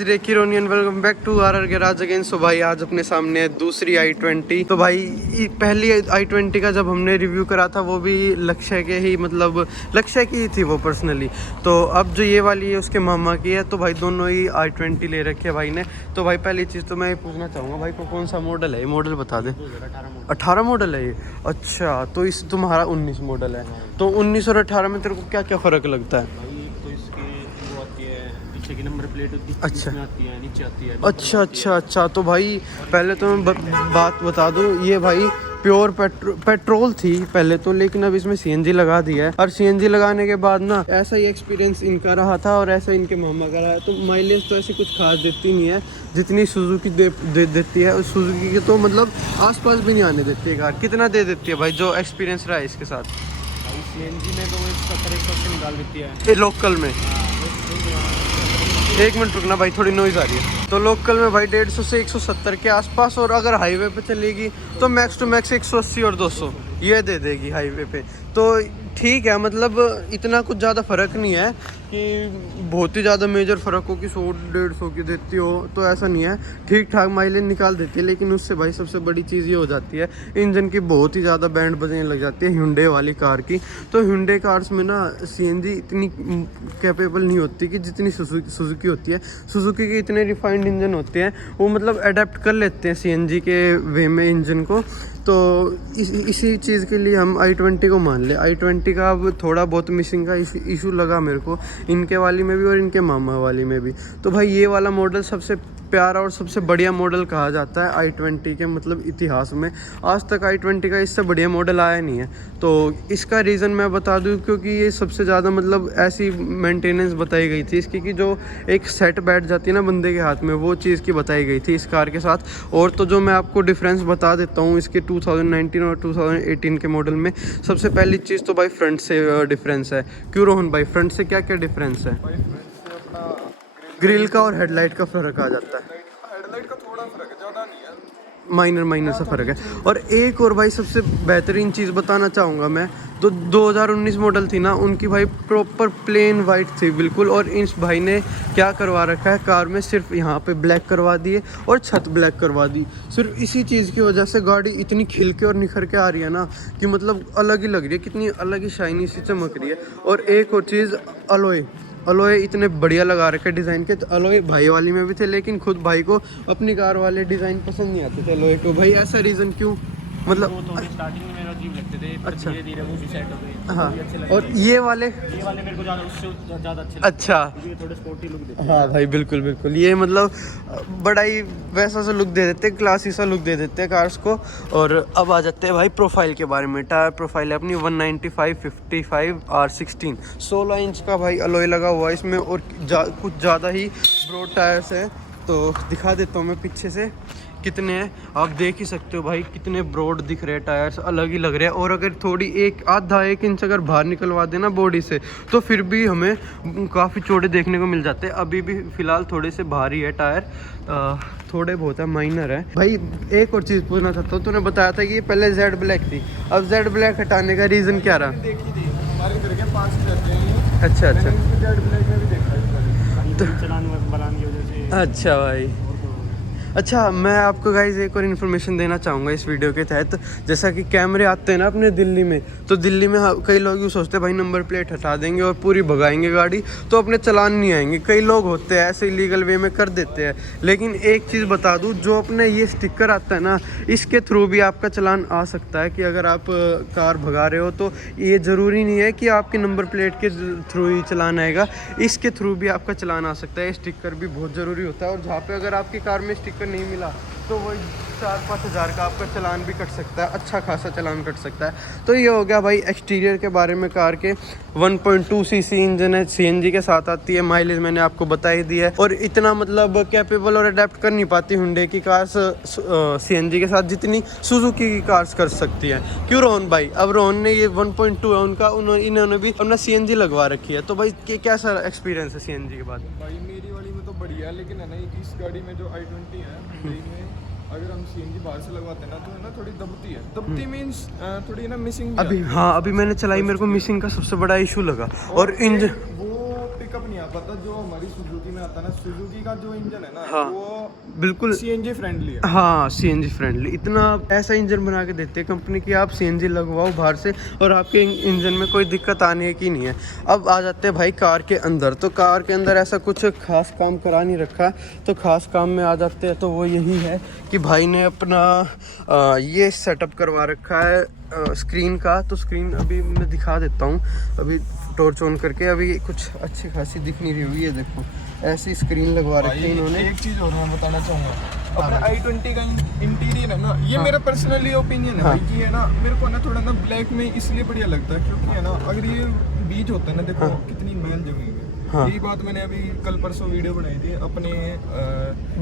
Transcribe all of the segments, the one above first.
Is रेकी रोनी and welcome back to our garage again. So भाई आज अपने सामने है दूसरी i20। तो भाई पहली i20 का जब हमने रिव्यू करा था वो भी लक्ष्य के ही मतलब लक्ष्य की ही थी वो पर्सनली। तो अब जो ये वाली है उसके मामा की है। तो भाई दोनों ही i20 ले रखी है भाई ने। तो भाई पहली चीज़ तो मैं पूछना चाहूँगा भाई को कौन सा मॉडल है, ये मॉडल बता दे। 18 मॉडल है ये। अच्छा तो इस तुम्हारा 19 मॉडल है। तो 19 और 18 में तेरे को क्या क्या फ़र्क लगता है? की नंबर प्लेट अच्छा आती है, नीचे आती है। अच्छा। तो भाई पहले तो मैं बात बता दूं, ये भाई प्योर पेट्रोल थी पहले तो, लेकिन अब इसमें सीएनजी लगा दिया है। और सीएनजी लगाने के बाद ना ऐसा ही एक्सपीरियंस इनका रहा था और ऐसा इनके मामा का रहा है। तो माइलेज तो ऐसी कुछ खास देती नहीं है जितनी सुजुकी देती है। और सुजुकी की तो मतलब आसपास भी नहीं आने देती है कार। कितना दे देती है भाई जो एक्सपीरियंस रहा है इसके साथ? सीएनजी में तो 70-180 निकाल देती है ये लोकल में। एक मिनट रुकना भाई, थोड़ी नॉइज़ आ रही है। तो लोकल में भाई 150 से 170 के आसपास, और अगर हाईवे पे चलेगी तो मैक्स टू मैक्स 180 और 200 ये दे देगी हाईवे पे। तो ठीक है, मतलब इतना कुछ ज़्यादा फ़र्क नहीं है कि बहुत ही ज़्यादा मेजर फ़र्क हो कि 100-150 की देती हो, तो ऐसा नहीं है। ठीक ठाक माइलेज निकाल देती है, लेकिन उससे भाई सबसे बड़ी चीज़ ये हो जाती है इंजन की बहुत ही ज़्यादा बैंड बजने लग जाती है Hyundai वाली कार की। तो Hyundai कार्स में ना सीएनजी इतनी कैपेबल नहीं होती कि जितनी सुजुकी होती है। सुजुकी के इतने रिफाइंड इंजन होते हैं, वो मतलब अडेप्ट कर लेते हैं सीएनजी के वे में इंजन को। तो इसी चीज़ के लिए हम i20 को मान ले। i20 का अब थोड़ा बहुत मिसिंग का इशू लगा मेरे को, इनके वाली में भी और इनके मामा वाली में भी। तो भाई ये वाला मॉडल सबसे प्यारा और सबसे बढ़िया मॉडल कहा जाता है i20 के मतलब इतिहास में। आज तक i20 का इससे बढ़िया मॉडल आया नहीं है। तो इसका रीज़न मैं बता दूं, क्योंकि ये सबसे ज़्यादा मतलब ऐसी मेंटेनेंस बताई गई थी इसकी कि जो एक सेट बैठ जाती है ना बंदे के हाथ में, वो चीज़ की बताई गई थी इस कार के साथ। और तो जो मैं आपको डिफरेंस बता देता हूँ इसके 2019 और 2018 के मॉडल में। सबसे पहली चीज़ तो भाई फ्रंट से डिफरेंस है। क्यों रोहन भाई, फ्रंट से क्या क्या डिफरेंस है? ग्रिल का और हेडलाइट का फ़र्क आ जाता है। हेडलाइट का थोड़ा फर्क है, ज़्यादा नहीं है, माइनर सा फ़र्क है। और एक और भाई सबसे बेहतरीन चीज़ बताना चाहूँगा मैं, तो 2019 मॉडल थी ना उनकी भाई प्रॉपर प्लेन वाइट थी बिल्कुल। और इस भाई ने क्या करवा रखा है कार में, सिर्फ यहाँ पे ब्लैक करवा दिए और छत ब्लैक करवा दी। सिर्फ इसी चीज़ की वजह से गाड़ी इतनी खिल के और निखर के आ रही है ना कि मतलब अलग ही लग रही है, कितनी अलग ही शाइनी सी चमक रही है। और एक और चीज़, अलॉय इतने बढ़िया लगा रखे डिज़ाइन के। तो अलॉय भाई वाली में भी थे, लेकिन खुद भाई को अपनी कार वाले डिज़ाइन पसंद नहीं आते थे अलॉय को। भाई ऐसा रीज़न क्यों? मतलब वो तो स्टार्टिंग में मेरा अजीब लगते थे, पर अच्छा। धीरे-धीरे वो भी सेट हो गए। हाँ, अच्छे लगते और ये वाले मेरे को ज़्यादा उससे ज़्यादा अच्छे लगते अच्छा। हैं। ये थोड़े स्पोर्टी लुक देते हैं। हाँ भाई बिल्कुल ये मतलब बड़ा ही वैसा सा लुक दे देते हैं, क्लासी सा लुक दे देते हैं कार्स को। और अब आ जाते हैं भाई प्रोफाइल के बारे में। टायर प्रोफाइल है अपनी 195/55 R16, 16 इंच का भाई अलॉय लगा हुआ है इसमें। और कुछ ज़्यादा ही ब्रॉड टायर्स हैं। तो दिखा देता हूँ मैं पीछे से कितने हैं, आप देख ही सकते हो भाई कितने ब्रॉड दिख रहे हैं, टायर्स अलग ही लग रहे हैं। और अगर थोड़ी आधा एक इंच अगर बाहर निकलवा देना बॉडी से तो फिर भी हमें काफ़ी चौड़े देखने को मिल जाते हैं। अभी भी फ़िलहाल थोड़े से भारी है टायर, थोड़े बहुत है, माइनर है। भाई एक और चीज़ पूछना चाहता हूँ, तूने बताया था कि ये पहले जेड ब्लैक थी, अब जेड ब्लैक हटाने का रीज़न क्या रहा? देखी थी हमारे घर के पास रहते हैं। अच्छा जेड ब्लैक में भी देखा है तो बनाने की वजह से। अच्छा भाई, अच्छा मैं आपको गाइज एक और इन्फॉर्मेशन देना चाहूँगा इस वीडियो के तहत। जैसा कि कैमरे आते हैं ना अपने दिल्ली में, तो दिल्ली में कई लोग यूँ सोचते हैं भाई नंबर प्लेट हटा देंगे और पूरी भगाएंगे गाड़ी तो अपने चलान नहीं आएंगे। कई लोग होते हैं ऐसे इलीगल वे में कर देते हैं। लेकिन एक चीज़ बता दूँ, जो अपने ये स्टिकर आता है ना, इसके थ्रू भी आपका चलान आ सकता है। कि अगर आप कार भगा रहे हो तो ये ज़रूरी नहीं है कि आपके नंबर प्लेट के थ्रू ही चलान आएगा, इसके थ्रू भी आपका चलान आ सकता है। स्टिकर भी बहुत ज़रूरी होता है। और जहाँ पे अगर आपकी कार में स्टिकर नहीं मिला तो वही 4-5 हज़ार का आपका चलान भी कट सकता है, अच्छा खासा चलान कट सकता है। तो ये हो गया भाई एक्सटीरियर के बारे में। कार के 1.2 सीसी इंजन है, सीएनजी के साथ आती है। माइलेज मैंने आपको बता ही दिया है। और इतना मतलब कैपेबल और अडेप्ट कर नहीं पाती Hyundai की कार्स सीएनजी के साथ जितनी सुजुकी की कार्स कर सकती है। क्यों रोहन भाई? अब रोहन ने ये 1.2 है उनका, इन्होंने भी अपना सीएनजी लगवा रखी है। तो भाई कैसा एक्सपीरियंस है सीएनजी के बाद? भाई मेरी वाली में तो बढ़िया है, लेकिन है ना इस गाड़ी में जो i20 है में अगर हम सीएनजी बाहर से लगवाते हैं ना तो है ना थोड़ी दबती मींस थोड़ी ना मिसिंग अभी। हाँ अभी मैंने चलाई, मेरे को मिसिंग का सबसे बड़ा इशू लगा। और इंजन वो पिकअप नहीं आता पता जो हमारी सुजुकी में आता है ना, सुजुकी का जो इंजन है ना हाँ, वो बिल्कुल सीएनजी फ्रेंडली है। हाँ, सीएनजी फ्रेंडली, इतना ऐसा इंजन बना के देते हैं कंपनी की, आप सीएनजी लगवाओ बाहर से और आपके इंजन में कोई दिक्कत आने की नहीं है। अब आ जाते हैं भाई कार के अंदर। तो कार के अंदर ऐसा कुछ खास काम करा नहीं रखा, तो खास काम में आ जाते हैं तो वो यही है कि भाई ने अपना ये सेटअप करवा रखा है स्क्रीन का। तो स्क्रीन अभी मैं दिखा देता हूँ, अभी टॉर्च ऑन करके, अभी कुछ अच्छी खासी दिख नहीं रही हुई है, देखो ऐसी स्क्रीन लगवा रखी है इन्होंने। एक चीज और मैं बताना चाहूँगा, अपने i20 का इंटीरियर है ना, ये मेरा पर्सनली ओपिनियन है भाई कि है ना, मेरे को ना थोड़ा ना ब्लैक में इसलिए बढ़िया लगता है क्योंकि है ना, अगर ये बीच होता है ना, देखो कितनी मैल जमी हुई है। यही बात मैंने अभी कल परसों वीडियो बनाई थी अपने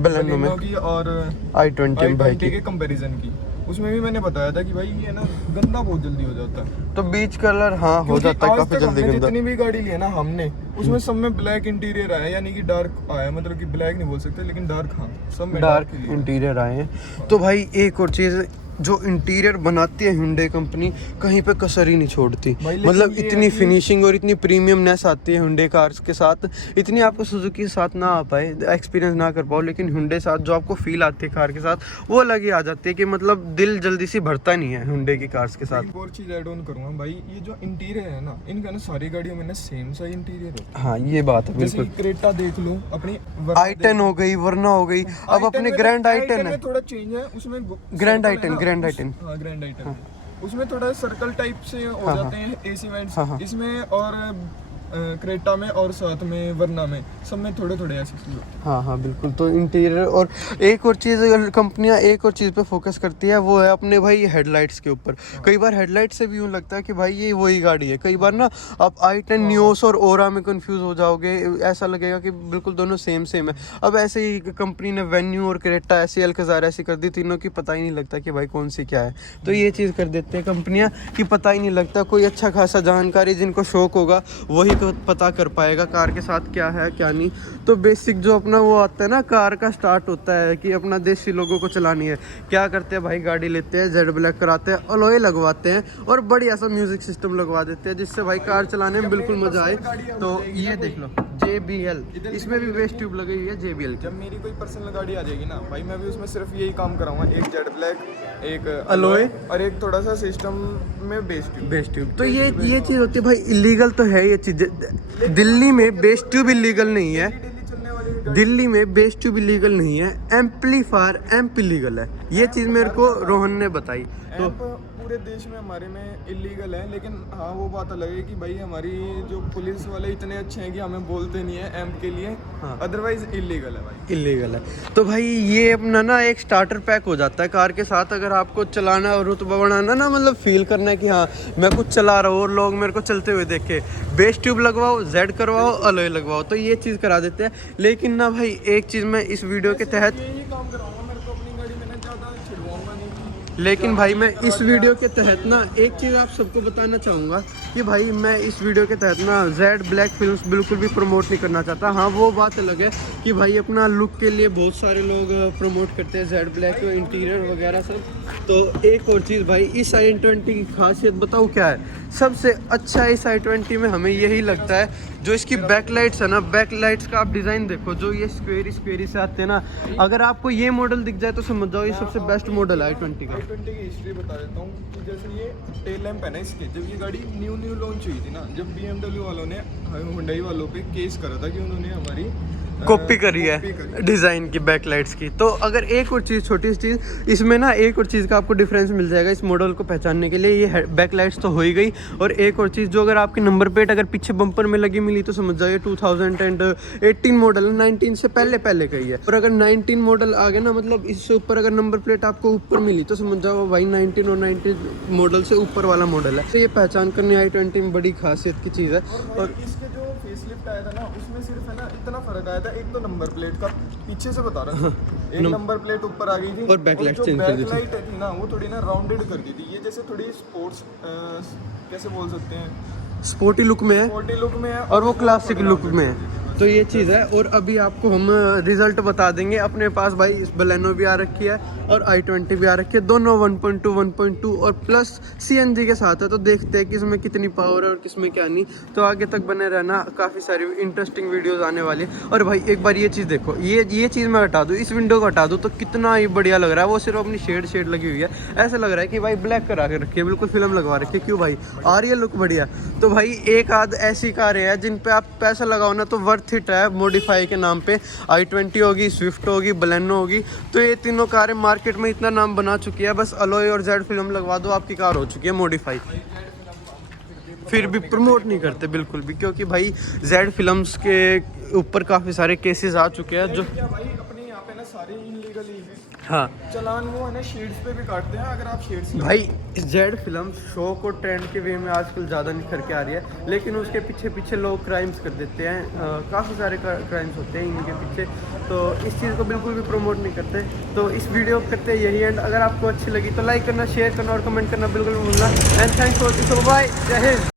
बलेनो की और i20 भाई के कंपैरिजन की, उसमें भी मैंने बताया था कि भाई ये ना गंदा बहुत जल्दी हो जाता है। तो बीच कलर हाँ हो जाता है काफी जल्दी गंदा। जितनी भी गाड़ी ली है ना हमने, उसमें सब में ब्लैक इंटीरियर आया, यानी कि डार्क आया, मतलब कि ब्लैक नहीं बोल सकते लेकिन डार्क, हाँ सब में डार्क इंटीरियर आए हैं। तो भाई एक और चीज़, जो इंटीरियर बनाती है Hyundai कंपनी, कहीं पे कसर ही नहीं छोड़ती। मतलब इतनी फिनिशिंग और इतनी प्रीमियमनेस आती है Hyundai कार्स के साथ, इतनी आपको सुजुकी के साथ ना आ पाए, एक्सपीरियंस ना कर पाओ, लेकिन Hyundai साथ जो आपको फील आती है कार के साथ, वो अलग ही आ जाती है कि मतलब दिल जल्दी से भरता नहीं है Hyundai की कार्स के साथ। एक और चीज ऐड ऑन करूंगा भाई, ये जो इंटीरियर है ना, इनका ना सारी गाड़ियों में ना सेम सा इंटीरियर होता है। हाँ ये बात है बिल्कुल। जैसे क्रेटा देख लो, अपनी i10 हो गई, वरना हो गई, अब अपने ग्रैंड i10 है, थोड़ा चेंज है उसमें, ग्रैंड i10 ग्रैंड i10 उसमें थोड़ा सर्कल टाइप से हो जाते हैं एसी वेंट्स, इसमें और क्रेटा में और साथ में वरना में सब में थोड़े थोड़े ऐसे चीज़ होते हैं। हाँ हाँ बिल्कुल। तो इंटीरियर और एक और चीज़, अगर कंपनियां एक और चीज़ पे फोकस करती है वो है अपने भाई हेडलाइट्स के ऊपर। कई बार हेडलाइट से भी यूँ लगता है कि भाई ये वही गाड़ी है, कई बार ना आप i10 न्यूस और ओरा में कंफ्यूज हो जाओगे, ऐसा लगेगा कि बिल्कुल दोनों सेम सेम है। अब ऐसे ही कंपनी ने वेन्यू और क्रेटा ऐसी अल्कज़ार ऐसी कर दी, तीनों की पता ही नहीं लगता कि भाई कौन सी क्या है। तो ये चीज़ कर देते हैं कंपनियाँ कि पता ही नहीं लगता, कोई अच्छा खासा जानकारी जिनको शौक होगा वही तो पता कर पाएगा कार के साथ क्या है क्या नहीं। तो बेसिक जो अपना वो आता है ना, कार का स्टार्ट होता है कि अपना देसी लोगों को चलानी है, क्या करते हैं भाई, गाड़ी लेते हैं, जेड ब्लैक कराते हैं, अलॉय लगवाते हैं और बढ़िया सा म्यूजिक सिस्टम लगवा देते हैं जिससे भाई कार चलाने में बिल्कुल मजा आए। तो ये देख लो JBL, इसमें भी बेस ट्यूब लगी हुई है JBL। जब मेरी कोई पर्सनल गाड़ी आ जाएगी ना भाई, मैं भी उसमें सिर्फ यही काम कराऊंगा, एक जेड ब्लैक, एक अलॉय और एक थोड़ा सा सिस्टम में बेस ट्यूब। तो ये चीज़ होती है भाई, इलीगल तो है ये चीज़। दिल्ली में बेस ट्यूब इलीगल नहीं है, दिल्ली में बेस ट्यूब इलीगल नहीं है, एम्पलीफायर एम्प इलीगल है। ये चीज़ मेरे को रोहन ने बताई। तो पूरे देश में हमारे में इलीगल है, लेकिन हाँ वो बात अलग है कि भाई हमारी जो पुलिस वाले इतने अच्छे हैं कि हमें बोलते नहीं है एम्प के लिए, अदरवाइज इलीगल है भाई, इलीगल है। तो भाई ये अपना ना एक स्टार्टर पैक हो जाता है कार के साथ। अगर आपको चलाना और रुतबा बढ़ाना ना, मतलब फील करना है कि हाँ मैं कुछ चला रहा हूँ और लोग मेरे को चलते हुए देखे, बेस ट्यूब लगवाओ, जेड करवाओ, अलॉय लगवाओ, तो ये चीज़ करा देते हैं। लेकिन ना भाई एक चीज़ मैं इस वीडियो के तहत काम कराऊंगा, मेरे को अपनी गाड़ी में ज़्यादा छिड़वाऊंगा नहीं। लेकिन भाई मैं इस वीडियो के तहत ना एक चीज़ आप सबको बताना चाहूँगा कि भाई मैं इस वीडियो के तहत ना जेड ब्लैक फिल्म्स बिल्कुल भी प्रमोट नहीं करना चाहता। हाँ वो बात अलग है कि भाई अपना लुक के लिए बहुत सारे लोग प्रमोट करते हैं जेड ब्लैक इंटीरियर वगैरह सब। तो एक और चीज़ भाई, इस i20 की खासियत बताऊँ क्या है, सबसे अच्छा इस i20 में हमें यही लगता है जो इसकी बैकलाइट्स है ना, बैकलाइट्स का आप डिज़ाइन देखो, जो ये स्क्वेरी से आते हैं ना, अगर आपको ये मॉडल दिख जाए तो समझ जाओ ये सबसे बेस्ट मॉडल है i20 का। i20 की हिस्ट्री बता देता हूँ कि जैसे ये टेल लैंप है ना इसके, जब ये गाड़ी न्यू लॉन्च हुई थी ना, जब BMW वालों ने Hyundai वालों पे केस करा था कि उन्होंने हमारी कॉपी करी है डिज़ाइन की बैकलाइट्स की। तो अगर एक और चीज़, छोटी सी चीज़ इसमें ना, एक और चीज़ का आपको डिफरेंस मिल जाएगा इस मॉडल को पहचानने के लिए, ये बैकलाइट्स तो हो ही गई। और एक और चीज़, जो अगर आपकी नंबर प्लेट अगर पीछे बम्पर में लगी मिली तो समझ जाइए 2018 मॉडल, 19 से पहले का ही है। और अगर 19 मॉडल आ गया ना, मतलब इससे ऊपर अगर नंबर प्लेट आपको ऊपर मिली तो समझ जाओ भाई 19 और 19 मॉडल से ऊपर वाला मॉडल है। तो ये पहचान करनी i20 में बड़ी खासियत की चीज़ है। और इसके जो फेसलिफ्ट आया था ना, उसमें सिर्फ है ना इतना फर्क आया था, एक तो नंबर प्लेट का पीछे से बता रहा था, एक नंबर प्लेट ऊपर आ गई थी और बैकलाइट चेंज कर दी थी। बैकलाइट थी ना, वो थोड़ी ना राउंडेड कर दी थी। ये जैसे थोड़ी स्पोर्ट्स कैसे बोल सकते हैं, स्पोर्टी लुक में है, स्पोर्टी लुक में है और वो क्लासिक लुक में है। तो ये चीज़ है। और अभी आपको हम रिजल्ट बता देंगे। अपने पास भाई इस बलेनो भी आ रखी है और i20 भी आ रखी है, दोनों 1.2 1.2 और प्लस CNG के साथ है। तो देखते हैं किसमें कितनी पावर है और किसमें क्या नहीं। तो आगे तक बने रहना, काफ़ी सारी इंटरेस्टिंग वीडियोस आने वाली है। और भाई एक बार ये चीज़ देखो, ये चीज़ मैं हटा दूँ, इस विंडो को हटा दूँ तो कितना ही बढ़िया लग रहा है। वो सिर्फ अपनी शेड लगी हुई है, ऐसा लग रहा है कि भाई ब्लैक करा के रखी है, बिल्कुल फिल्म लगवा रखी है। क्यों भाई, आ रही है लुक बढ़िया। तो भाई एक आध ऐसी कारें हैं जिन पे आप पैसा लगाओ ना तो वर्थ इट है मॉडिफाई के नाम पे। i20 होगी, स्विफ्ट होगी, बलेनो होगी। तो ये तीनों कारें मार्केट में इतना नाम बना चुकी है, बस अलॉय और जेड फिल्म लगवा दो, आपकी कार हो चुकी है मॉडिफाई। फिर भी प्रमोट नहीं करते बिल्कुल भी, क्योंकि भाई जेड फिल्म्स के ऊपर काफ़ी सारे केसेस आ चुके हैं जो क्या भाई अपने यहाँ पे ना सारे इनलीगल ही है। हाँ चलान वो है ना शेड्स पे भी काटते हैं, अगर आप शेड्स भाई जेड फिल्म शो को ट्रेंड के वे में आजकल ज़्यादा निखर के आ रही है, लेकिन उसके पीछे पीछे लोग क्राइम्स कर देते हैं। काफ़ी सारे क्राइम्स होते हैं इनके पीछे, तो इस चीज़ को बिल्कुल भी प्रमोट नहीं करते। तो इस वीडियो को करते यही एंड। अगर आपको अच्छी लगी तो लाइक करना, शेयर करना और कमेंट करना बिल्कुल नहीं भूलना। And thanks for this, bye, Jai Hind.